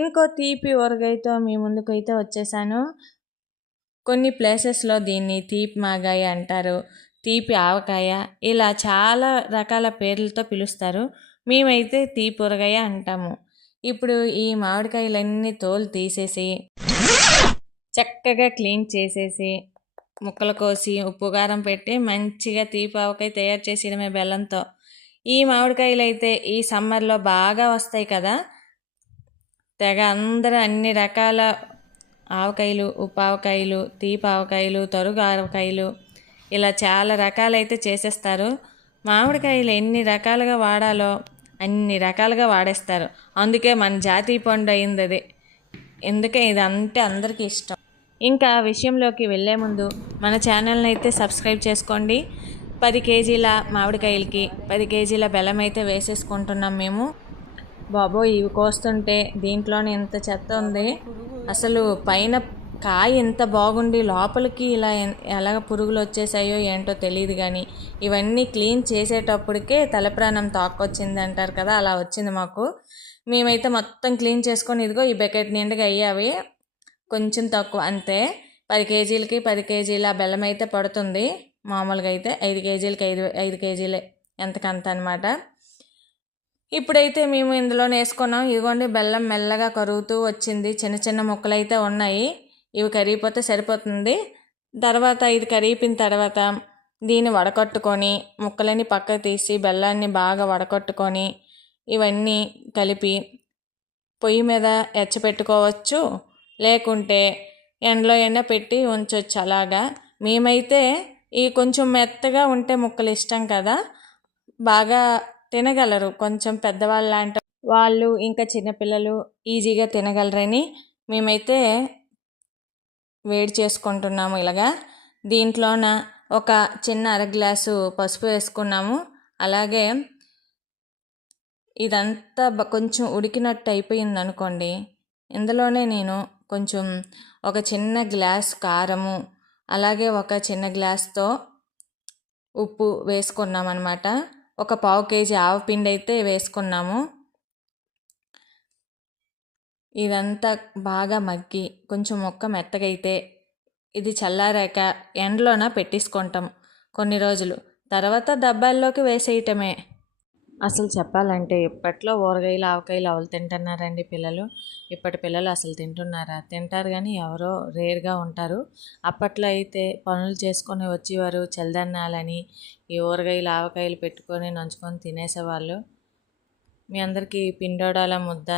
ఇంకో తీపి ఊరగాయతో మీ ముందుకైతే వచ్చేసాను. కొన్ని ప్లేసెస్లో దీన్ని తీపి మాగాయ అంటారు, తీపి ఆవకాయ, ఇలా చాలా రకాల పేర్లతో పిలుస్తారు. మేమైతే తీపి ఊరగాయ అంటాము. ఇప్పుడు ఈ మామిడికాయలన్నీ తోలు తీసేసి చక్కగా క్లీన్ చేసేసి ముక్కలు కోసి ఉప్పు కారం పెట్టి మంచిగా తీపి ఆవకాయ తయారు చేసేయడమే బెల్లంతో. ఈ మామిడికాయలు అయితే ఈ సమ్మర్లో బాగా వస్తాయి కదా, తెగ అందరూ అన్ని రకాల ఆవకాయలు, ఉప్పు ఆవకాయలు, తీపి ఆవకాయలు, తరుగు ఆవకాయలు, ఇలా చాలా రకాలైతే చేసేస్తారు. మామిడికాయలు ఎన్ని రకాలుగా వాడాలో అన్ని రకాలుగా వాడేస్తారు. అందుకే మన జాతీయ పండు అయింది అది. ఎందుకే ఇదంటే అందరికీ ఇష్టం. ఇంకా విషయంలోకి వెళ్ళే ముందు మన ఛానల్ని అయితే సబ్స్క్రైబ్ చేసుకోండి. 10 కేజీల మామిడికాయలకి 10 కేజీల బెల్లం అయితే వేసేసుకుంటున్నాం మేము. బాబోయ్, ఇవి కోస్తుంటే దీంట్లోనే ఎంత చెత్త ఉంది. అసలు పైన కాయ ఎంత బాగుండి లోపలికి ఇలా ఎలాగ పురుగులు వచ్చేసాయో ఏంటో తెలియదు. కానీ ఇవన్నీ క్లీన్ చేసేటప్పటికే తలప్రాణం తాకొచ్చింది అంటారు కదా, అలా వచ్చింది మాకు. మేమైతే మొత్తం క్లీన్ చేసుకొని ఇదిగో ఈ బకెట్ నిండుగా అయ్యావి, కొంచెం తక్కువ అంతే. 10 కేజీలకి 10 కేజీల బెల్లం అయితే పడుతుంది. మామూలుగా అయితే 5 కేజీలకి 5 కేజీలే, ఎంతకంత అనమాట. ఇప్పుడైతే మేము ఇందులోనే వేసుకున్నాం. ఇదిగోండి బెల్లం మెల్లగా కరుగుతూ వచ్చింది. చిన్న చిన్న ముక్కలు అయితే ఉన్నాయి, ఇవి కరిగిపోతే సరిపోతుంది. తర్వాత ఇది కరిగిపోయిన తర్వాత దీన్ని వడకట్టుకొని ముక్కలని పక్కకు తీసి బెల్లాన్ని బాగా వడకట్టుకొని ఇవన్నీ కలిపి పొయ్యి మీద ఎచ్చపెట్టుకోవచ్చు, లేకుంటే ఎండలో పెట్టి ఉంచవచ్చు అలాగా. మేమైతే ఈ కొంచెం మెత్తగా ఉంటే ముక్కలు ఇష్టం కదా, బాగా తినగలరు కొంచెం పెద్దవాళ్ళు లాంటి వాళ్ళు, ఇంకా చిన్నపిల్లలు ఈజీగా తినగలరని మేమైతే వేడి చేసుకుంటున్నాము ఇలాగా. దీంట్లోన ఒక చిన్న అర గ్లాసు పసుపు వేసుకున్నాము. అలాగే ఇదంతా కొంచెం ఉడికినట్టు అయిపోయింది అనుకోండి, ఇందులోనే నేను కొంచెం ఒక చిన్న గ్లాస్ కారము, అలాగే ఒక చిన్న గ్లాస్తో ఉప్పు వేసుకున్నాం అన్నమాట. ఒక 1/4 కేజీ ఆవపిండి అయితే వేసుకున్నాము. ఇదంతా బాగా మగ్గి కొంచెం మొక్క మెత్తగైతే ఇది చల్లారాక ఎండలోన పెట్టేసుకుంటాం కొన్ని రోజులు. తర్వాత డబ్బాల్లోకి వేసేయటమే. అసలు చెప్పాలంటే ఇప్పట్లో ఊరగాయలు ఆవకాయలు ఎవరు తింటున్నారండి పిల్లలు? ఇప్పటి పిల్లలు అసలు తింటున్నారా? తింటారు కానీ ఎవరో రేర్గా ఉంటారు. అప్పట్లో అయితే పనులు చేసుకొని వచ్చేవారు, చలిదన్నాలని ఈ ఊరగాయలు ఆవకాయలు పెట్టుకొని నంచుకొని తినేసేవాళ్ళు. మీ అందరికీ పిండోడాల ముద్ద